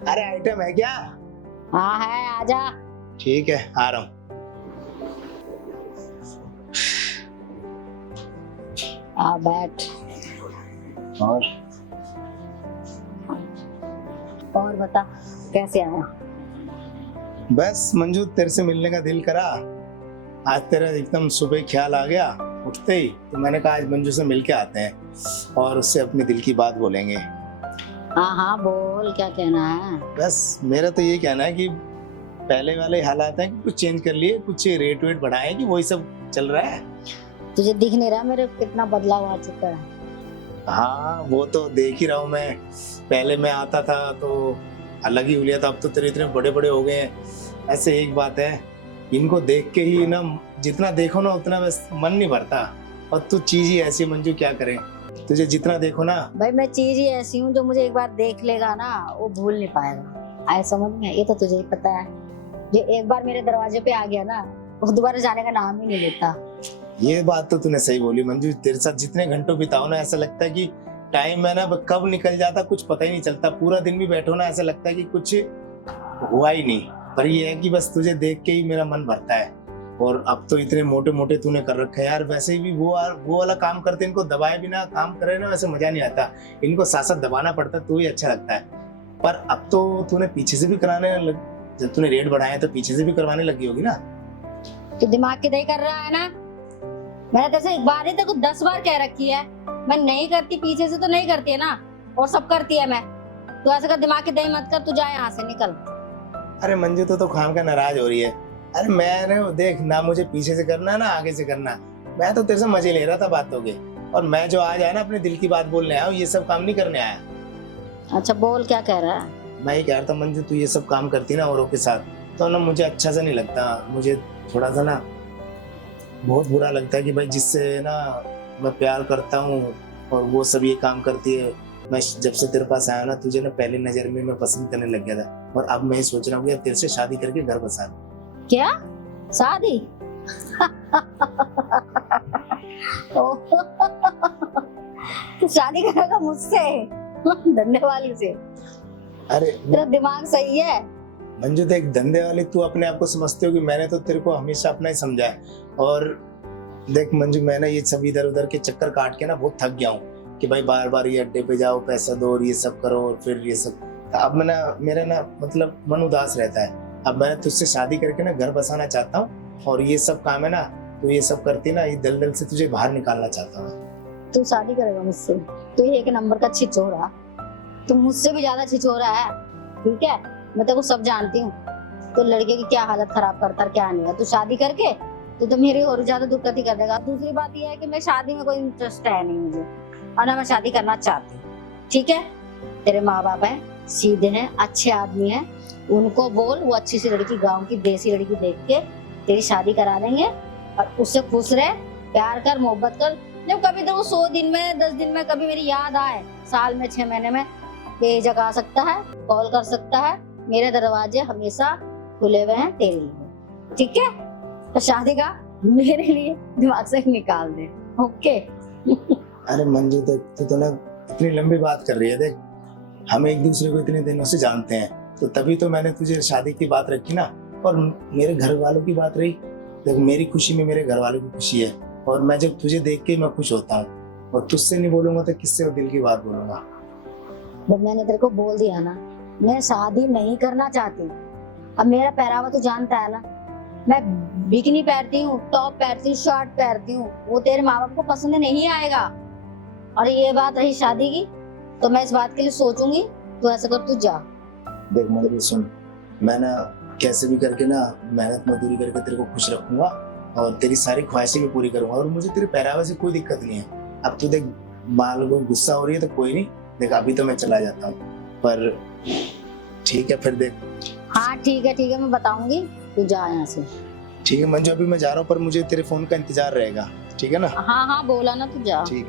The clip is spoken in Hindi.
अरे आइटम है क्या? हाँ है, आजा। ठीक है, आ रहा हूँ। आ बैठ। और बता, कैसे आया? बस मंजू, तेरे से मिलने का दिल करा। आज तेरा एकदम सुबह ख्याल आ गया उठते ही, तो मैंने कहा आज मंजू से मिल के आते हैं और उससे अपने दिल की बात बोलेंगे। हाँ हाँ बोल, क्या कहना है? बस मेरा तो ये कहना है कि पहले वाले हालात हैं कि कुछ चेंज कर लिए, कुछ रेट वेट बढ़ाए, कि वही सब चल रहा है। तुझे दिख नहीं रहा मेरे कितना बदलाव आ चुका है? हाँ वो तो देख ही रहा हूँ मैं। पहले मैं आता था तो अलग ही हुलिया था, अब तो तेरे इतने बड़े बड़े हो गए हैं। ऐसे एक बात है, इनको देख के ही ना जितना देखो ना उतना बस मन नहीं भरता। और तू चीज ही ऐसी मंजू, क्या करे, तुझे जितना देखो ना। भाई मैं चीज ही ऐसी हूँ, जो मुझे एक बार देख लेगा ना वो भूल नहीं पाएगा। आए समझ में? ये तो तुझे ही पता है, जो एक बार मेरे दरवाजे पे आ गया ना वो दोबारा जाने का नाम ही नहीं लेता। ये बात तो तूने सही बोली मंजू। तेरे साथ जितने घंटों बिताओ ना, ऐसा लगता है कि टाइम है ना कब निकल जाता कुछ पता ही नहीं चलता। पूरा दिन भी बैठो ना, ऐसा लगता है कि कुछ हुआ ही नहीं। पर ये है कि बस तुझे देख के ही मेरा मन भरता है। और अब तो इतने मोटे मोटे तूने कर रखे हैं यार। वैसे भी वो वाला काम करते, इनको दबाए बिना काम करे ना वैसे मजा नहीं आता। इनको साथ साथ दबाना पड़ता तो ही अच्छा लगता है। पर अब तो तूने पीछे से भी कराने लग, जब तूने रेट बढ़ाए तो पीछे से भी करवाने लगी होगी ना। तो दिमाग की दही कर रहा है ना? मैंने तेरे से एक बार ही, तेरे को 10 बार कह रखी है मैं नहीं करती पीछे से, तो नहीं करती है ना, और सब करती है मैं। तू ऐसे का दिमाग की दही मत कर, तू जा यहाँ से, निकल। अरे मंजू तो खाम का नाराज हो रही है। अरे मैंने देख ना, मुझे पीछे से करना ना आगे से करना, मैं तो तेरे से मजे ले रहा था बातों के। और मैं जो आज आया ना अपने दिल की बात बोलने आया हूँ, ये सब काम नहीं करने आया। अच्छा बोल, क्या कह रहा है? मैं ये कह रहा था मंजू, तू ये सब काम करती ना औरों के साथ, तो ना मुझे अच्छा सा नहीं लगता। मुझे थोड़ा सा ना बहुत बुरा लगता है कि भाई जिससे ना मैं प्यार करता हूँ और वो सब ये काम करती है। मैं जब से तेरे पास आया ना, तुझे ना पहली नजर में मैं पसंद करने लग गया था। और अब मैं ये सोच रहा हूँ कि तेरे से शादी करके घर बसा लूं। क्या शादी? तू शादी करेगा मुझसे? धंधे वाली से? अरे तेरा दिमाग सही है? मंजू देख, धंधे वाली तू अपने आप को समझती होगी, मैंने तो तेरे को हमेशा अपना ही समझा है। और देख मंजू, मैं ना ये सब इधर उधर के चक्कर काट के ना बहुत थक गया हूँ कि भाई बार बार ये अड्डे पे जाओ, पैसा दो और ये सब करो और फिर ये सब। अब मैं ना, मेरा ना मतलब मन उदास रहता है। अब मैं तुझसे शादी करके ना घर बसाना चाहता हूँ, और ये सब काम है ना तो ये सब करती ना, ये दलदल से तुझे बाहर निकालना चाहता हूँ। तू शादी करेगा मुझसे? तू एक नंबर का छिछोरा, तू मुझसे भी ज्यादा छिछोरा है। ठीक है, मैं तेरे को सब जानती हूँ। तो लड़के की क्या हालत खराब करता है, क्या नहीं है। तू शादी करके तो मेरी और ज्यादा दुर्गति कर देगा। दूसरी बात यह है कि मैं शादी में कोई इंटरेस्ट है नहीं मुझे, और ना मैं शादी करना चाहती हूँ। ठीक है, तेरे माँ बाप हैं, सीधे हैं, अच्छे आदमी हैं, उनको बोल वो अच्छी सी लड़की, गाँव की देसी लड़की देख के तेरी शादी करा देंगे। और उससे खुश रह, प्यार कर, मोहब्बत कर। जब कभी तो 100 दिन में, 10 दिन में कभी मेरी याद आए, साल में 6 महीने में, बेझिझक आ सकता है, कॉल कर सकता है। मेरे दरवाजे हमेशा खुले हुए हैं तेरे लिए। ठीक है, तो शादी का मेरे लिए दिमाग से निकाल दे। ओके? अरे मंजू देख, तू तो ना इतनी लंबी बात कर रही है। देख, हम एक दूसरे को इतने दिनों से जानते हैं, तो तभी तो मैंने तुझे शादी की बात रखी ना। और मेरे घर वालों की बात रही, देख मेरी खुशी में मेरे घर वालों की खुशी है। और मैं जब तुझे देख के मैं खुश होता हूँ, और तुझसे नहीं बोलूंगा तो किससे और दिल की बात बोलूंगा। जब मैंने तेरे को बोल दिया ना मैं शादी नहीं करना चाहती, अब मेरा पहरावा तो जानता है ना, मैं बिकनी पहनती हूँ, टॉप पहनती हूँ, शर्ट पहनती हूँ, वो तेरे माँ बाप को पसंद नहीं आएगा। और ये बात रही शादी की, तो मैं इस बात के लिए सोचूंगी। तू ऐसा कर, तू जा। देख मंजू सुन, मैं ना कैसे भी करके ना मेहनत मजदूरी करके तेरे को खुश रखूंगा और तेरी सारी ख्वाहिशें भी पूरी करूंगा। और मुझे तेरे पहरावे से कोई दिक्कत नहीं है। अब तू देख, मान लो गुस्सा हो रही है तो कोई नहीं, देख अभी तो मैं चला जाता हूँ, पर ठीक है फिर देख। हाँ ठीक है, मैं बताऊंगी, तू जा यहाँ से। ठीक है मंजू, अभी मैं जा रहा हूँ, पर मुझे तेरे फोन का इंतजार रहेगा। ठीक है ना? हाँ हाँ बोला ना, तू जा। ठीक।